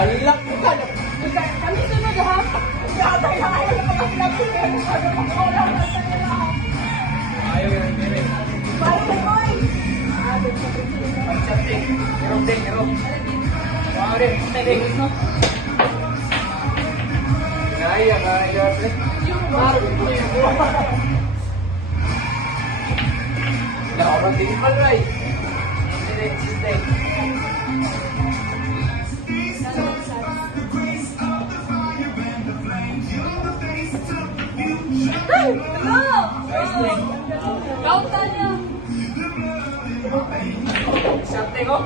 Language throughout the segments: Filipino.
Alak ko ka. Kami sunod ha. Tatay na kayo na pag-vlog ko yan. Sabi ko ko lang. Ayaw yung bebe. Bye, boy. Pag-chatting. Erong din, erong. Wow rin. Tading. Naya ka. Yung marami ko yung buwa. Nakaurang din yung malray. Stay. Kautan niya. Sante ko.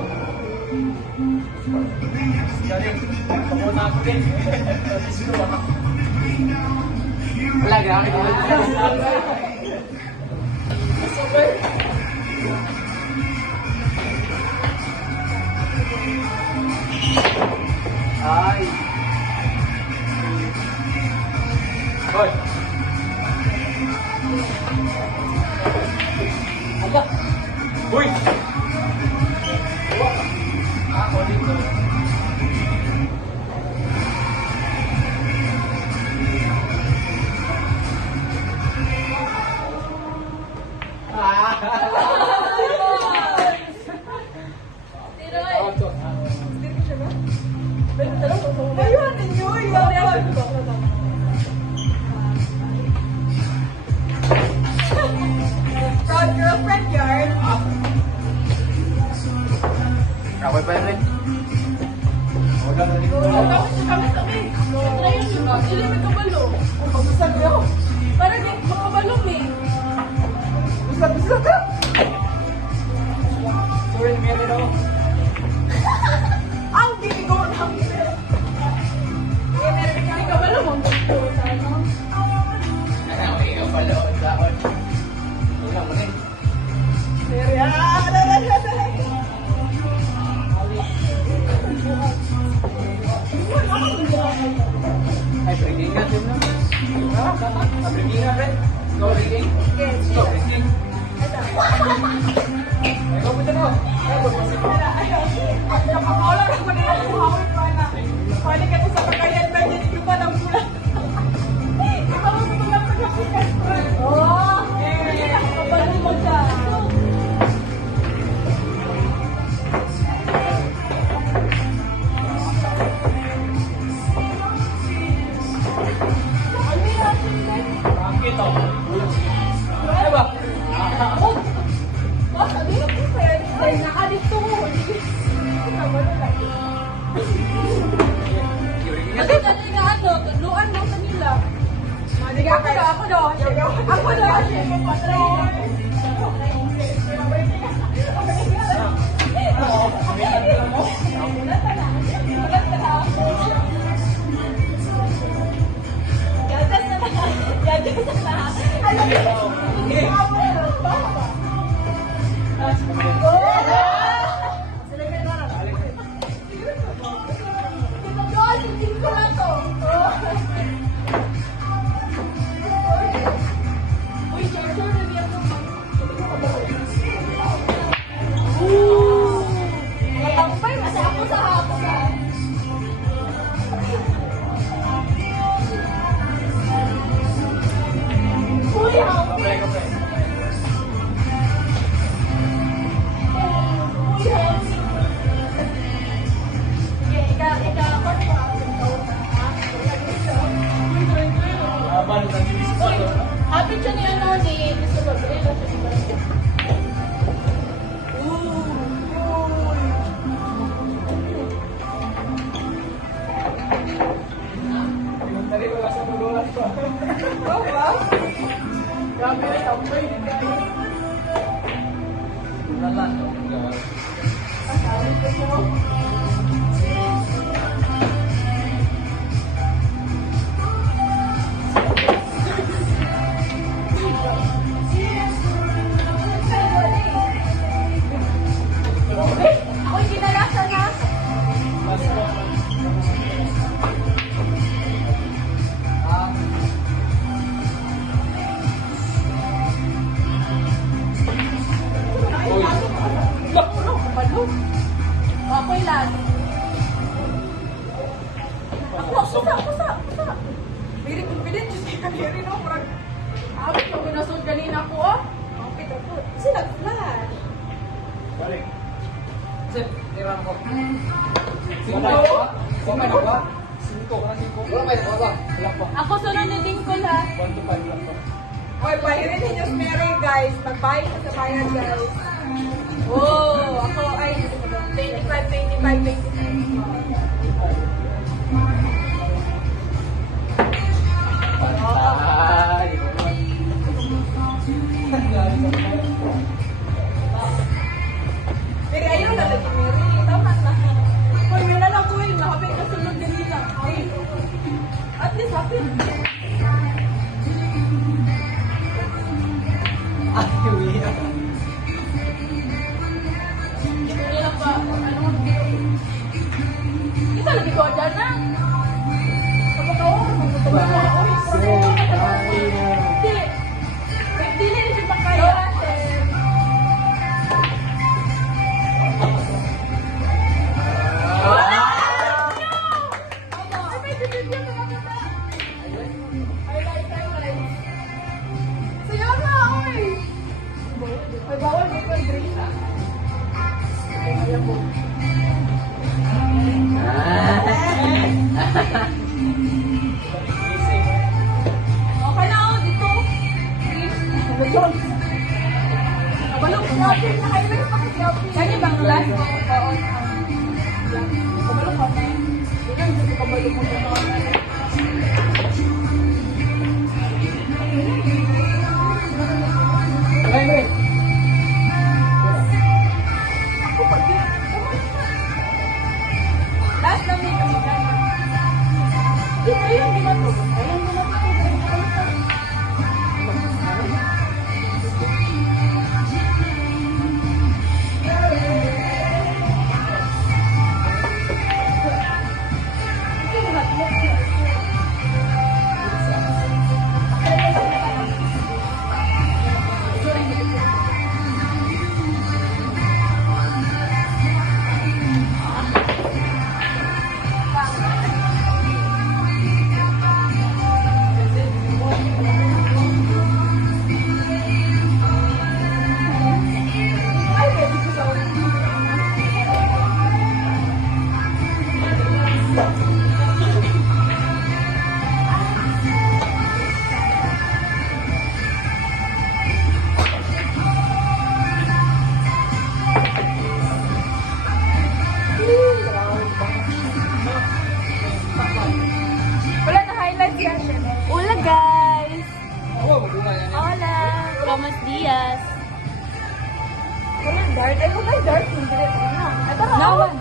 Jadi, pamuna ako din. Wala, grabe ko. Super. Ay. Hoy. Apa? Uy. Ako dito. Ayun, ninyo. Proud girlfriend yarn. Kapoy pa rin. Wala na dito. Kami. Try yun ba? Hindi may kabalo. Pag-usap niyo. Parang di makabalo eh. Usap ka. Sorry, meron ako. Ang bigo ng meron kami kabalo mo. Ikaw pala, daon. Wala mo rin. Ay, breakingan din na. Breakingan rin. Ikaw breaking? Stop breaking. Ikaw punta na. Ay, magpasik mo. Nakakawala na ko nila buhawin ko na. Pwede ka sa pagkayan ba dyan yung pa ng bulan. Ikaw mo ito lang pagkakikan. Oo. Kabalo mo siya. Bakit ako? Ano ba? Kasi dali nga ano, tuluan mo sa nila. Ako na. Happy siya ni ano ni Mr. Gabriel. Tadi ko sa magulas pa. Oh, wow. Grabe ay tambay. Nalan. Ako'y kinalasan na. Kaniri no, parang abot yung ginasod kanina ko ah. Ang pito po. Kasi nag-flash. Balik. Sir, tirang ko. Sino? Wala na ba? 5 ka na 5. Wala pa, wala. Wala pa. Ako sunod ni Dinkol ha. 1 to 5 lang pa. Oy, bahirin ninyo si Mary guys. Magbayad ka sa bayan guys. Oh, ako ay 25, 25, 25. Ay, Pero ayaw na lagi Mary. Tama na. Hoy, may nalakuin. Nakapit ka sunod kanina. At least happy. ay, uwi. Hindi lang ba? Ano? Kita lagi ko dyan na. Kapag ako, Hindi. Hindi na rin siya kaya. Ay, may bibigyan na nakita. Highlight. Sayaw na, oy! Ay, bawal dito ang drink. Ay, ayaw mo. Okay na ako dito. Kabalong natin. Naka-event pa kasi ako. Kanya bang last mo? Oo. Kabalong ka na. Yan, hindi ko kabalong mo. Ay, ay. Ako pa din. Last na may kamigan. Ito yung ginagawa. Ayun, ginagawa. Ay, pwede ko sa ulit. Wala na highlights yan. Hola guys! Ako, magbunga yan. Hola! Buenos dias! Wala dart. Ay, kung may dart, hindi rin. Ito na. Nawan!